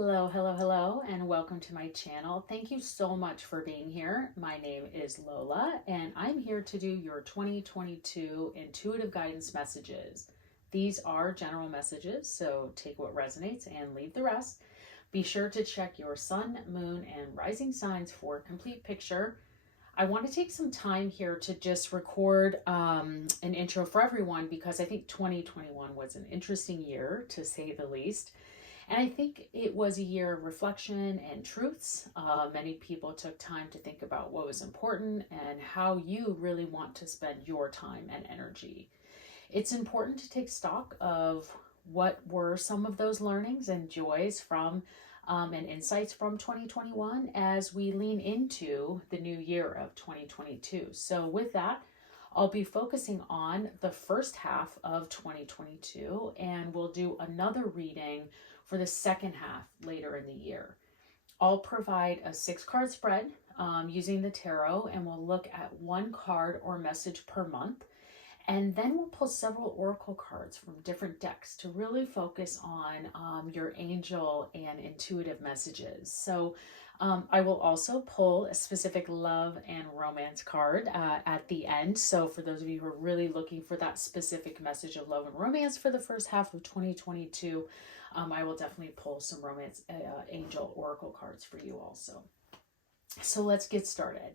Hello, hello, hello, and welcome to my channel. Thank you so much for being here. My name is Lola, and I'm here to do your 2022 intuitive guidance messages. These are general messages, so take what resonates and leave the rest. Be sure to check your sun, moon, and rising signs for a complete picture. I want to take some time here to just record an intro for everyone because I think 2021 was an interesting year, to say the least. And I think it was a year of reflection and truths. Many people took time to think about what was important and how you really want to spend your time and energy. It's important to take stock of what were some of those learnings and joys from and insights from 2021 as we lean into the new year of 2022. So with that, I'll be focusing on the first half of 2022, and we'll do another reading for the second half later in the year. I'll provide a 6-card spread using the tarot, and we'll look at one card or message per month. And then we'll pull several oracle cards from different decks to really focus on your angel and intuitive messages. So I will also pull a specific love and romance card at the end. So for those of you who are really looking for that specific message of love and romance for the first half of 2022, I will definitely pull some romance angel oracle cards for you also. So let's get started.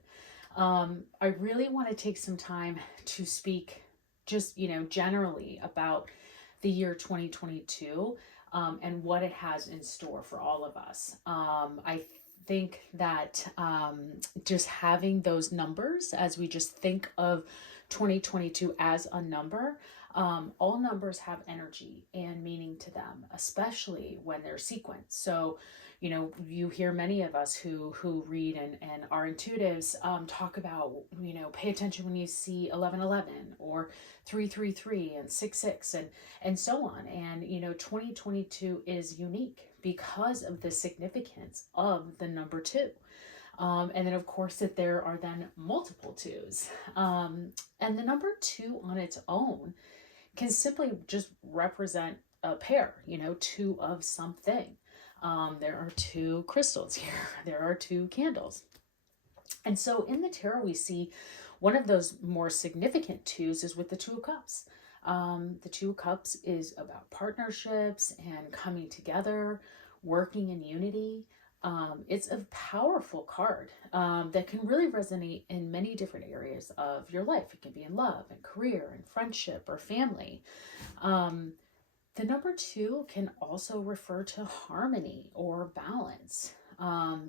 I really want to take some time to speak just, generally about the year 2022 and what it has in store for all of us. I think that just having those numbers, as we just think of 2022 as a number, all numbers have energy and meaning to them, especially when they're sequenced. So, you hear many of us who read and are intuitives talk about, pay attention when you see 1111 or 333 and 66 and so on. And, 2022 is unique because of the significance of the number 2. And then, of course, that there are then multiple 2s. And the number 2 on its own can simply just represent a pair, 2 of something. There are 2 crystals here. There are 2 candles. And so in the tarot, we see one of those more significant 2s is with the 2 of Cups. The 2 of Cups is about partnerships and coming together, working in unity. It's a powerful card that can really resonate in many different areas of your life. It can be in love and career and friendship or family. The number 2 can also refer to harmony or balance.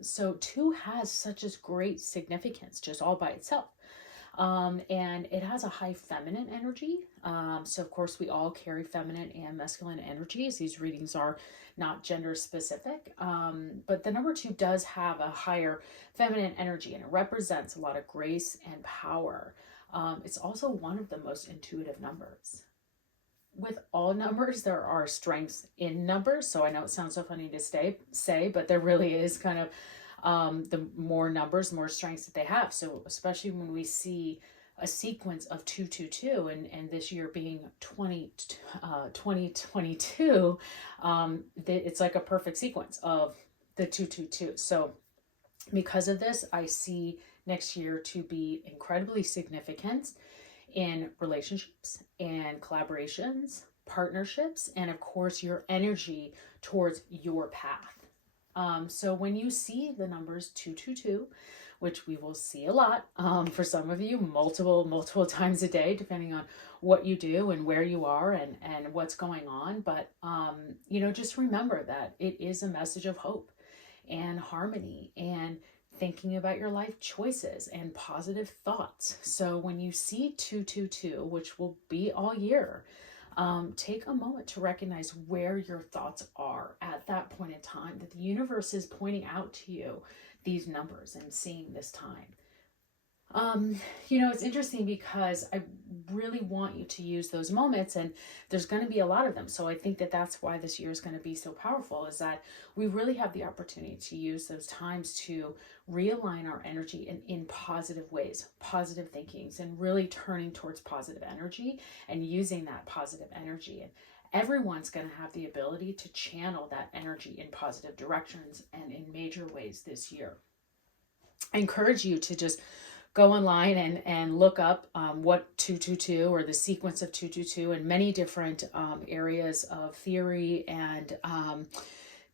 So 2 has such a great significance just all by itself. And it has a high feminine energy. So of course we all carry feminine and masculine energies. These readings are not gender specific. But the number 2 does have a higher feminine energy, and it represents a lot of grace and power. It's also one of the most intuitive numbers. With all numbers, there are strengths in numbers. So I know it sounds so funny to say, but there really is kind of the more numbers, more strengths that they have. So especially when we see a sequence of 222 and this year being 2022, it's like a perfect sequence of the 222. So because of this, I see next year to be incredibly significant in relationships and collaborations, partnerships, and of course your energy towards your path. So when you see the numbers 222, which we will see a lot for some of you multiple times a day, depending on what you do and where you are and what's going on. But, just remember that it is a message of hope and harmony and thinking about your life choices and positive thoughts. So when you see 222, which will be all year, take a moment to recognize where your thoughts are at that point in time, that the universe is pointing out to you these numbers and seeing this time. It's interesting because I really want you to use those moments, and there's going to be a lot of them. So I think that that's why this year is going to be so powerful, is that we really have the opportunity to use those times to realign our energy in positive ways, positive thinkings, and really turning towards positive energy and using that positive energy. everyone's going to have the ability to channel that energy in positive directions and in major ways this year. I encourage you to just go online and look up what 222 or the sequence of 222 and many different areas of theory and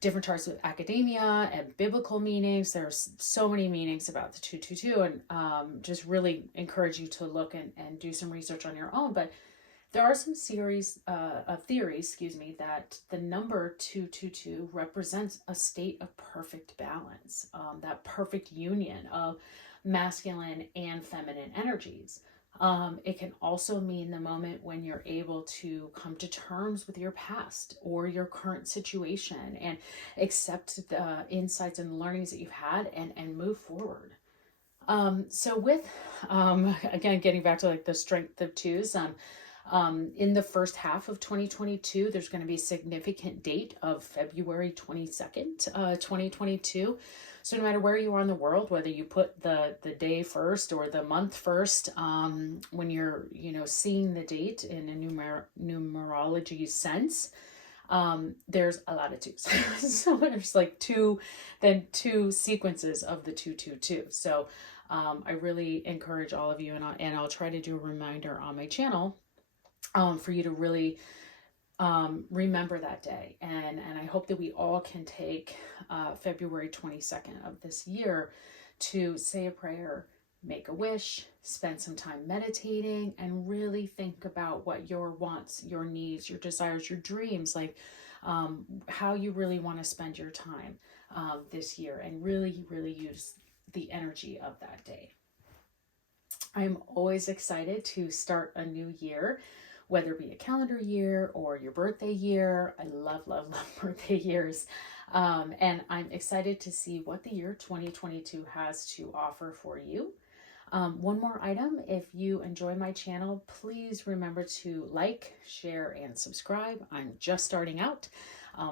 different parts of academia and biblical meanings. There's so many meanings about the 222, and just really encourage you to look and do some research on your own. But there are some series of theories, that the number 222 represents a state of perfect balance, that perfect union of masculine and feminine energies. It can also mean the moment when you're able to come to terms with your past or your current situation and accept the insights and learnings that you've had and move forward. So with, again, getting back to like the strength of twos, in the first half of 2022, there's going to be a significant date of February 22nd, 2022. So no matter where you are in the world, whether you put the day first or the month first, when you're, seeing the date in a numerology sense, there's a lot of twos. So there's like two sequences of the 222. So I really encourage all of you, and I'll try to do a reminder on my channel for you to really remember that day. And I hope that we all can take February 22nd of this year to say a prayer, make a wish, spend some time meditating, and really think about what your wants, your needs, your desires, your dreams, like how you really want to spend your time this year, and really, really use the energy of that day. I'm always excited to start a new year, whether it be a calendar year or your birthday year. I love, love, love birthday years. And I'm excited to see what the year 2022 has to offer for you. One more item, if you enjoy my channel, please remember to like, share, and subscribe. I'm just starting out,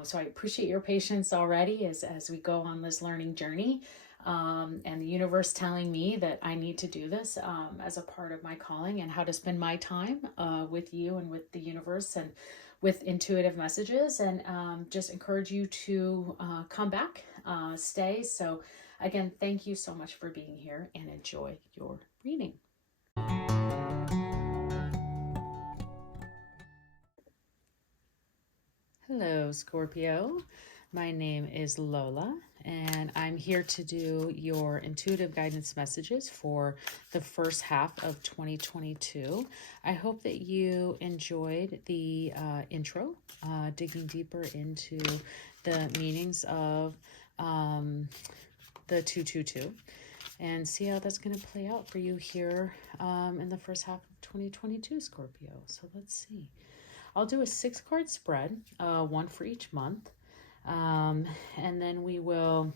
so I appreciate your patience already as we go on this learning journey. And the universe telling me that I need to do this as a part of my calling, and how to spend my time with you and with the universe and with intuitive messages, and just encourage you to come back, stay. So again, thank you so much for being here, and enjoy your reading. Hello, Scorpio. My name is Lola, and I'm here to do your intuitive guidance messages for the first half of 2022. I hope that you enjoyed the intro, digging deeper into the meanings of the 222, and see how that's going to play out for you here in the first half of 2022, Scorpio. So let's see. I'll do a 6-card spread, one for each month. And then we will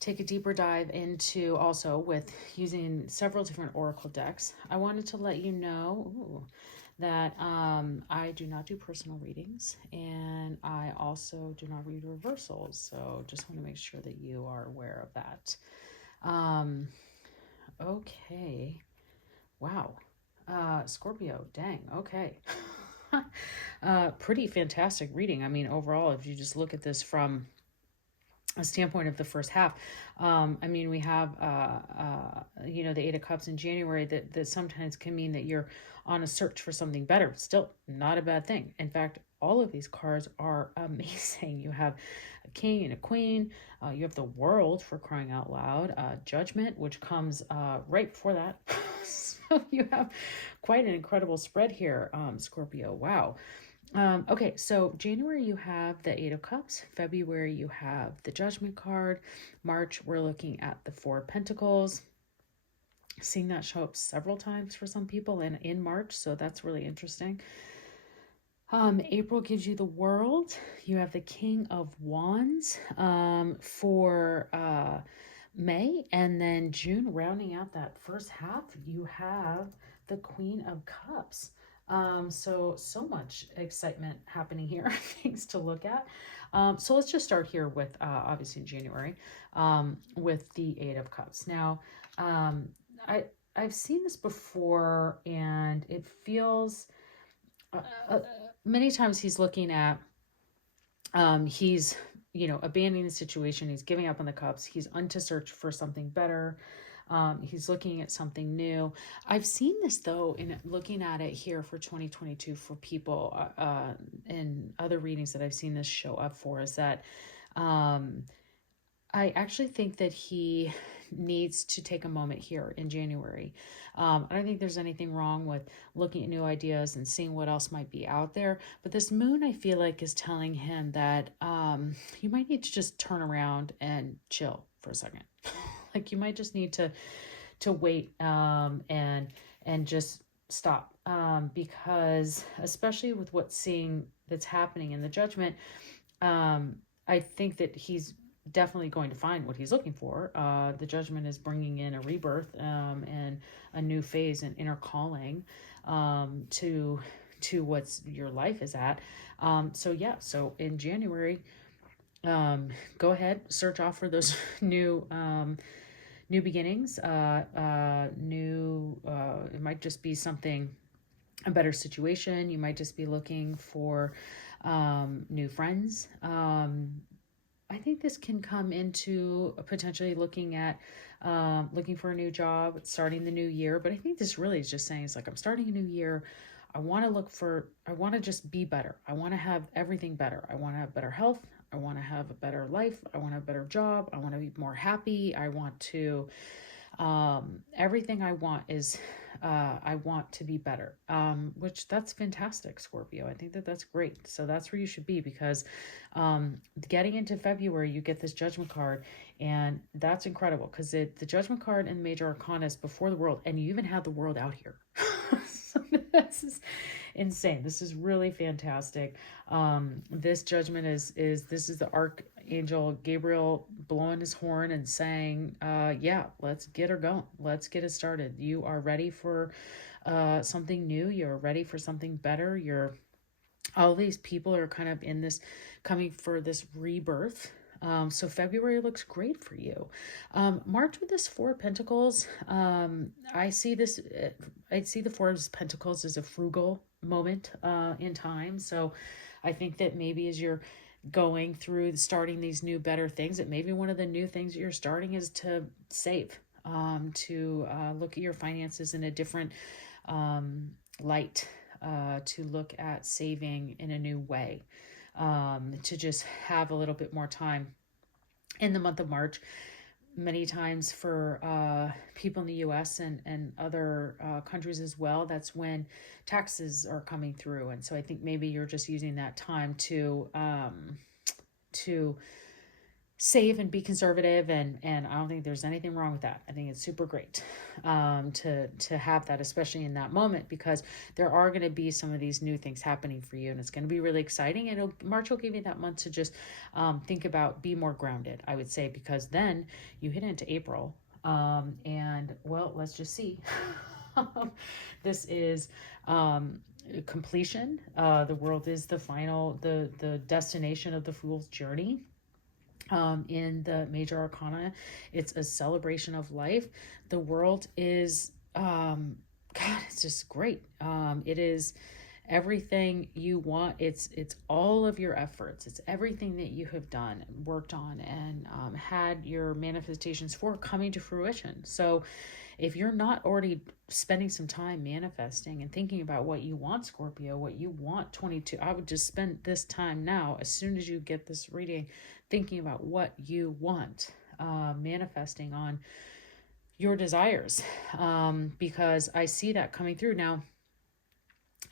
take a deeper dive into, also with using several different oracle decks. I wanted to let you know that I do not do personal readings, and I also do not read reversals. So just want to make sure that you are aware of that. Okay. Wow. Scorpio, dang. Okay. Pretty fantastic reading. I mean, overall, if you just look at this from a standpoint of the first half, I mean, we have, the 8 of Cups in January that sometimes can mean that you're on a search for something better. Still not a bad thing. In fact, all of these cards are amazing. You have a king and a queen. You have the World, for crying out loud. Judgment, which comes right before that. So you have quite an incredible spread here, Scorpio. Wow. Okay, so January you have the 8 of Cups. February you have the Judgment card. March we're looking at the 4 of Pentacles. Seeing that show up several times for some people in March, so that's really interesting. April gives you the World. You have the King of Wands for May, and then June, rounding out that first half, you have the Queen of Cups. So much excitement happening here, things to look at. So let's just start here with, obviously in January, with the 8 of Cups. Now, I've seen this before, and it feels many times he's looking at, he's, abandoning the situation. He's giving up on the cups. He's on to search for something better. He's looking at something new. I've seen this though, in looking at it here for 2022 for people, in other readings that I've seen this show up for, is that, I actually think that he needs to take a moment here in January. I don't think there's anything wrong with looking at new ideas and seeing what else might be out there. But this moon, I feel like, is telling him that, you might need to just turn around and chill for a second. Like you might just need to wait, and just stop, because especially with that's happening in the judgment, I think that he's definitely going to find what he's looking for. The judgment is bringing in a rebirth, and a new phase and inner calling, to what's your life is at. So in January, go ahead, search off for those new beginnings. It might just be a better situation. You might just be looking for new friends. I think this can come into potentially looking for a new job, starting the new year. But I think this really is just saying, it's like, I'm starting a new year. I want to just be better. I want to have everything better. I want to have better health. I want to have a better life. I want to have a better job. I want to be more happy. I want to, everything I want is, I want to be better, which that's fantastic, Scorpio. I think that that's great. So that's where you should be, because getting into February, you get this judgment card, and that's incredible, because the judgment card and major arcana is before the world, and you even have the world out here. So this is insane. This is really fantastic. This judgment is the Archangel Gabriel blowing his horn and saying, yeah, let's get her going. Let's get it started. You are ready for something new. You're ready for something better. All these people are kind of coming for this rebirth. So February looks great for you. March with this Four of Pentacles. I see the Four of Pentacles as a frugal moment in time. So I think that maybe as you're going through starting these new, better things, that maybe one of the new things that you're starting is to save, to look at your finances in a different light, to look at saving in a new way. To just have a little bit more time in the month of March. Many times for people in the US and other countries as well, that's when taxes are coming through. And so I think maybe you're just using that time to save and be conservative, and I don't think there's anything wrong with that. I think it's super great to have that, especially in that moment, because there are going to be some of these new things happening for you, and it's going to be really exciting. And March will give you that month to just think about, be more grounded, I would say, because then you hit into April, and well, let's just see. This is completion. The world is the destination of the Fool's journey. In the major arcana, it's a celebration of life. The world is, it's just great. It is everything you want. It's all of your efforts. It's everything that you have done, worked on, and had your manifestations for coming to fruition. So if you're not already spending some time manifesting and thinking about what you want, Scorpio, what you want 22, I would just spend this time now, as soon as you get this reading, thinking about what you want, manifesting on your desires, because I see that coming through. Now,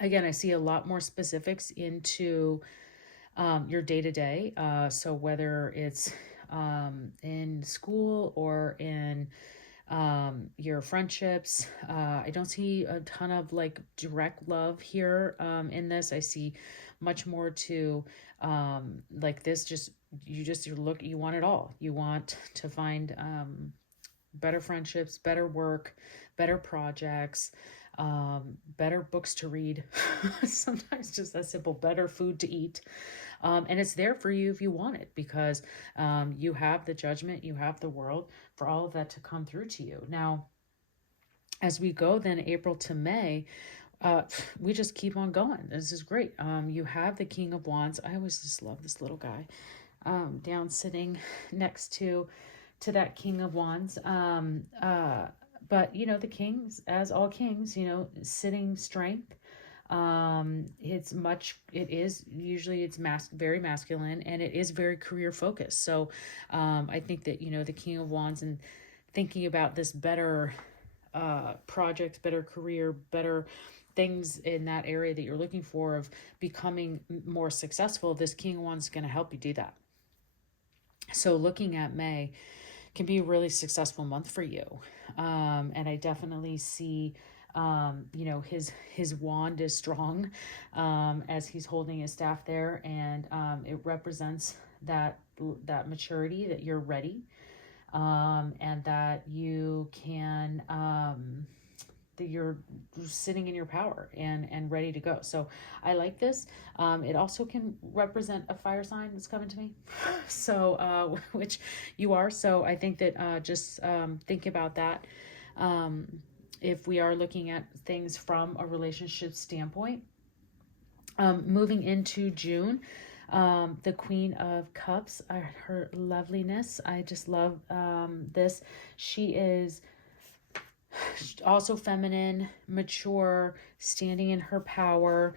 again, I see a lot more specifics into your day-to-day. So whether it's in school or in your friendships, I don't see a ton of like direct love here in this. I see much more to like this, you want it all. You want to find better friendships, better work, better projects, better books to read, sometimes just that simple, better food to eat. And it's there for you if you want it, because you have the judgment, you have the world for all of that to come through to you. Now, as we go then April to May, we just keep on going. This is great. You have the King of Wands. I always just love this little guy, down sitting next to that King of Wands. But you know, the kings, as all kings, you know, sitting strength. It is usually it's very masculine, and it is very career focused. So, I think that, you know, the King of Wands and thinking about this better, projects, better career, better things in that area that you're looking for of becoming more successful, this King of Wands is going to help you do that. So looking at May can be a really successful month for you. And I definitely see, you know, his wand is strong, as he's holding his staff there. And, it represents that maturity, that you're ready, and that you can, that you're sitting in your power and ready to go. So I like this. It also can represent a fire sign that's coming to me. So, which you are. So I think that, just, think about that. If we are looking at things from a relationship standpoint, moving into June, the Queen of Cups, her loveliness. I just love, this. She is also feminine, mature, standing in her power.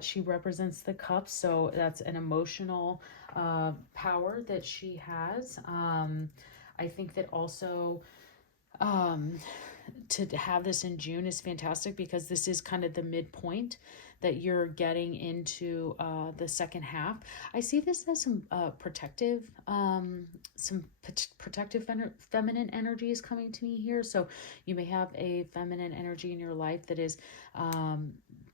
She represents the cups, so that's an emotional, power that she has. I think that also, to have this in June is fantastic, because this is kind of the midpoint that you're getting into, the second half. I see this as some, protective, feminine energies coming to me here. So you may have a feminine energy in your life that is,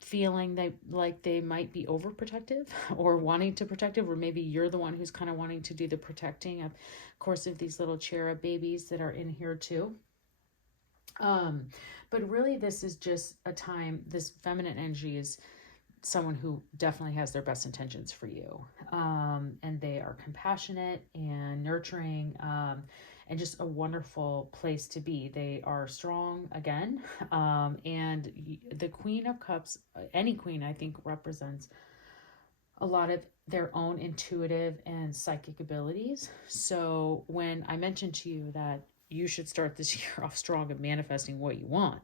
feeling like they might be overprotective or wanting to protective, or maybe you're the one who's kind of wanting to do the protecting. Of course, of these little cherub babies that are in here too. But really this is just a time, this feminine energy is someone who definitely has their best intentions for you. And they are compassionate and nurturing, and just a wonderful place to be. They are strong again. And the Queen of Cups, any queen, I think, represents a lot of their own intuitive and psychic abilities. So when I mentioned to you that you should start this year off strong of manifesting what you want,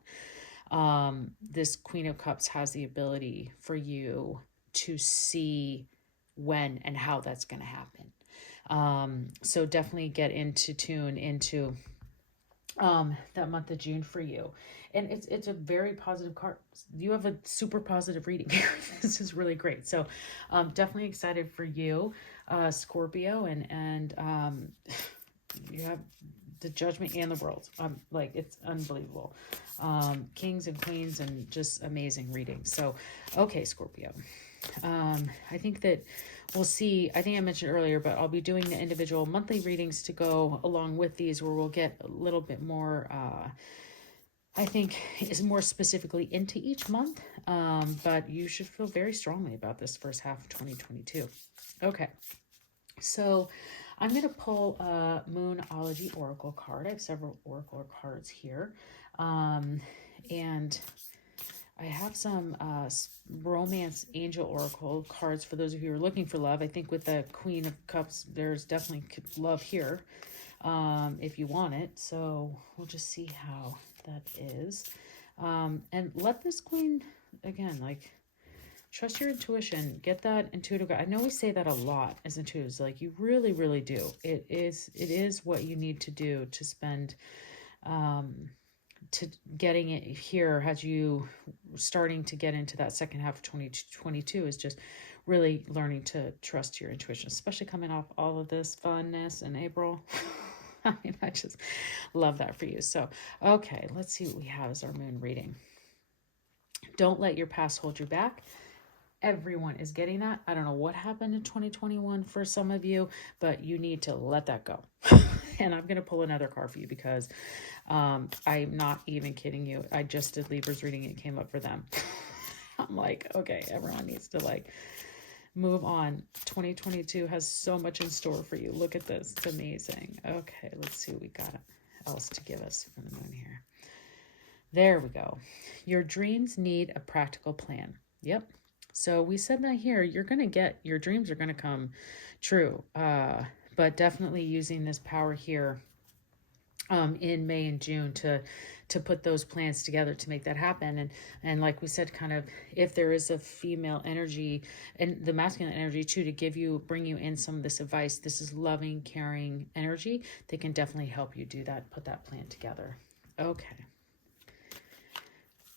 this Queen of Cups has the ability for you to see when and how that's going to happen. So definitely get into tune into, that month of June for you. And it's a very positive card. You have a super positive reading here. This is really great. So, definitely excited for you, Scorpio, and you have the Judgment and the World. Like, it's unbelievable. Kings and queens and just amazing readings. So, okay, Scorpio. I think that we'll see, I think I mentioned earlier, but I'll be doing the individual monthly readings to go along with these, where we'll get a little bit more, I think is more specifically into each month. But you should feel very strongly about this first half of 2022. Okay. So I'm going to pull a Moonology Oracle card. I have several Oracle cards here. And I have some Romance Angel Oracle cards for those of you who are looking for love. I think with the Queen of Cups, there's definitely love here, if you want it. So we'll just see how that is. And let this Queen, again, like, trust your intuition. Get that intuitive guide. I know we say that a lot as intuitives. Like, you really, really do. It is what you need to do to spend, to getting it here, as you starting to get into that second half of 2022, is just really learning to trust your intuition, especially coming off all of this funness in April. I mean, I just love that for you. So, okay, let's see what we have as our moon reading. Don't let your past hold you back. Everyone is getting that. I don't know what happened in 2021 for some of you, but you need to let that go. And I'm going to pull another card for you, because I'm not even kidding you. I just did Libra's reading and it came up for them. I'm like, okay, everyone needs to, like, move on. 2022 has so much in store for you. Look at this. It's amazing. Okay, let's see what we got else to give us from the moon here. There we go. Your dreams need a practical plan. Yep. So we said that here, you're going to get, your dreams are going to come true. But definitely using this power here in May and June to put those plans together to make that happen. And like we said, kind of, if there is a female energy and the masculine energy too, to bring you in some of this advice, this is loving, caring energy. They can definitely help you do that, put that plan together. Okay.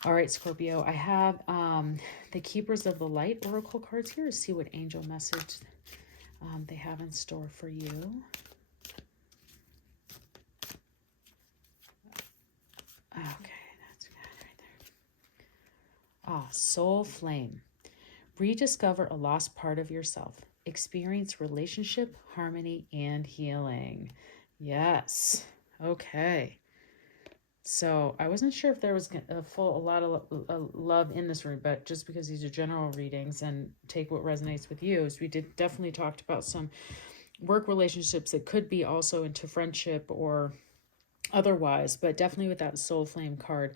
All right, Scorpio, I have the Keepers of the Light Oracle cards here to see what angel message they have in store for you. Okay, that's good right there. Soul Flame. Rediscover a lost part of yourself. Experience relationship, harmony, and healing. Yes. Okay. So I wasn't sure if there was a lot of love in this room, but just because these are general readings and take what resonates with you, so we did definitely talked about some work relationships that could be also into friendship or otherwise, but definitely with that soul flame card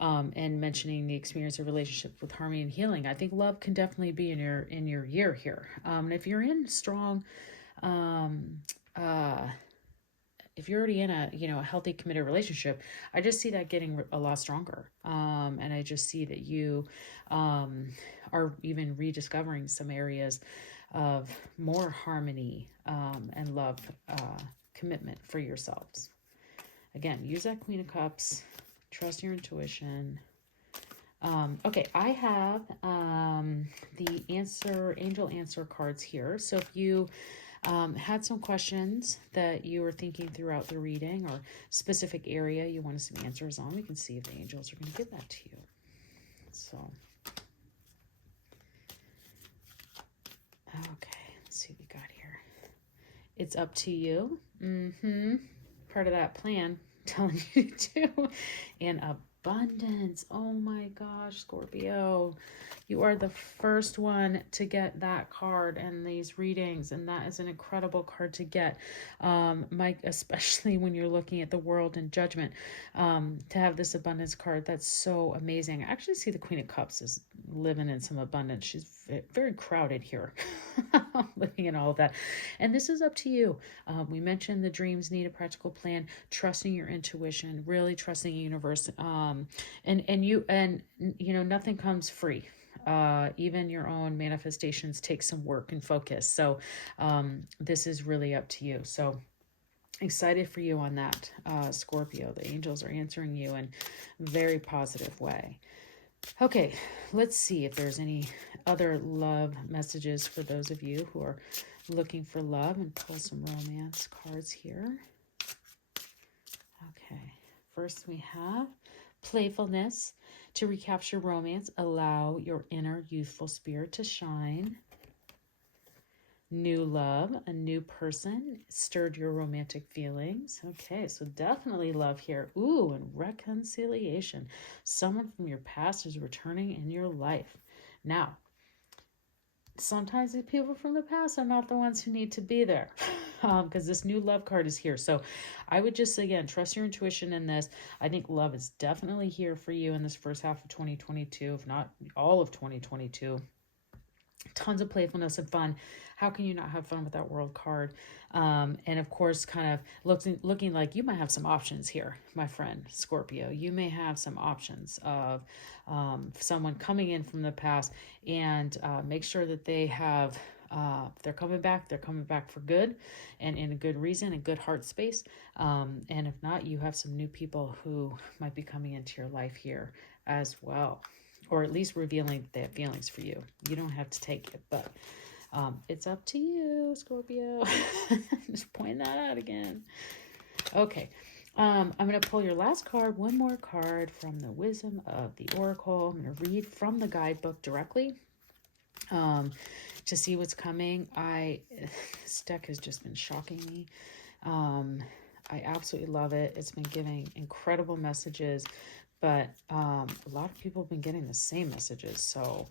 and mentioning the experience of relationship with harmony and healing. I think love can definitely be in your year here. And if you're in strong if you're already in a healthy committed relationship, I just see that getting a lot stronger. And I just see that you are even rediscovering some areas of more harmony and love commitment for yourselves. Again, use that Queen of Cups, trust your intuition. Okay, I have the angel answer cards here. So if you had some questions that you were thinking throughout the reading or specific area you want some answers on, we can see if the angels are going to give that to you. So, okay, let's see what we got here. It's up to you. Part of that plan, telling you to. And abundance. Oh my gosh, Scorpio. You are the first one to get that card in these readings, and that is an incredible card to get, Mike, especially when you're looking at the world and judgment, to have this abundance card. That's so amazing. I actually see the Queen of Cups is living in some abundance. She's very crowded here, looking at all of that. And this is up to you. We mentioned the dreams need a practical plan, trusting your intuition, really trusting the universe, and nothing comes free. Even your own manifestations take some work and focus. So this is really up to you. So excited for you on that, Scorpio. The angels are answering you in a very positive way. Okay, let's see if there's any other love messages for those of you who are looking for love, and pull some romance cards here. Okay, first we have playfulness. To recapture romance, allow your inner youthful spirit to shine. New love, a new person stirred your romantic feelings. Okay, so definitely love here. Ooh, and reconciliation. Someone from your past is returning in your life. Now, sometimes the people from the past are not the ones who need to be there, because this new love card is here. So I would just, again, trust your intuition in this. I think love is definitely here for you in this first half of 2022, if not all of 2022. Tons of playfulness and fun. How can you not have fun with that world card? And of course, kind of looking like you might have some options here, my friend Scorpio. You may have some options of someone coming in from the past, and make sure that they have, they're coming back for good and in a good reason and good heart space. And if not, you have some new people who might be coming into your life here as well, or at least revealing that they have feelings for you. You don't have to take it, but it's up to you, Scorpio. Just point that out again. Okay, I'm going to pull your last card, one more card from the Wisdom of the Oracle. I'm going to read from the guidebook directly to see what's coming. This deck has just been shocking me. I absolutely love it. It's been giving incredible messages, but a lot of people have been getting the same messages. So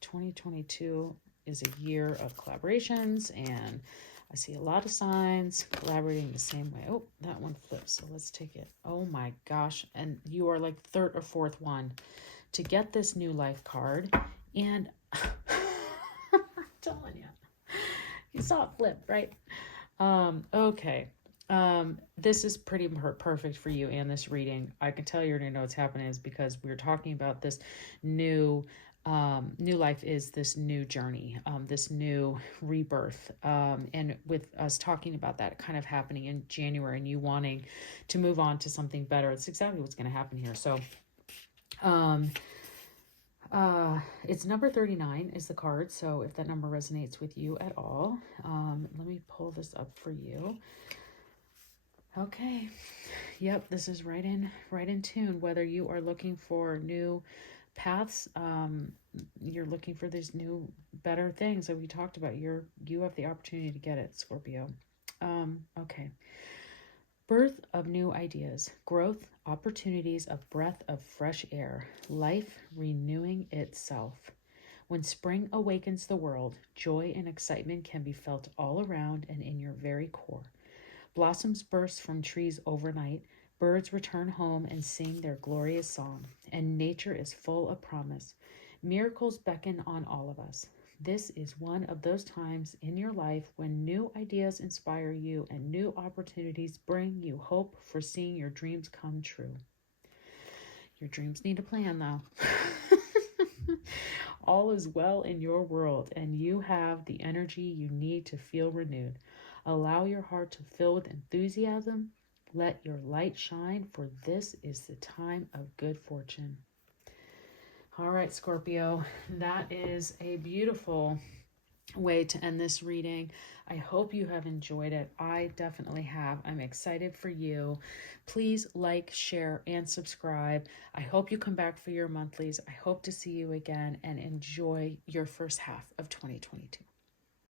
2022 is a year of collaborations and I see a lot of signs collaborating the same way. Oh, that one flips, so let's take it. Oh my gosh, and you are like third or fourth one to get this new life card. And I'm telling you, you saw it flip, right? Okay. This is pretty perfect for you and this reading. I can tell you're gonna know what's happening is because we were talking about this new life is this new journey, this new rebirth. And with us talking about that kind of happening in January and you wanting to move on to something better, it's exactly what's going to happen here. So, it's number 39 is the card. So if that number resonates with you at all, let me pull this up for you. Okay. Yep. This is right in tune. Whether you are looking for new paths, you're looking for these new, better things that we talked about. You have the opportunity to get it, Scorpio. Okay. Birth of new ideas, growth, opportunities, a breath of fresh air, life renewing itself. When spring awakens the world, joy and excitement can be felt all around and in your very core. Blossoms burst from trees overnight, birds return home and sing their glorious song, and nature is full of promise. Miracles beckon on all of us. This is one of those times in your life when new ideas inspire you and new opportunities bring you hope for seeing your dreams come true. Your dreams need a plan, though. All is well in your world, and you have the energy you need to feel renewed. Allow your heart to fill with enthusiasm. Let your light shine, for this is the time of good fortune. All right, Scorpio, that is a beautiful way to end this reading. I hope you have enjoyed it. I definitely have. I'm excited for you. Please like, share, and subscribe. I hope you come back for your monthlies. I hope to see you again and enjoy your first half of 2022.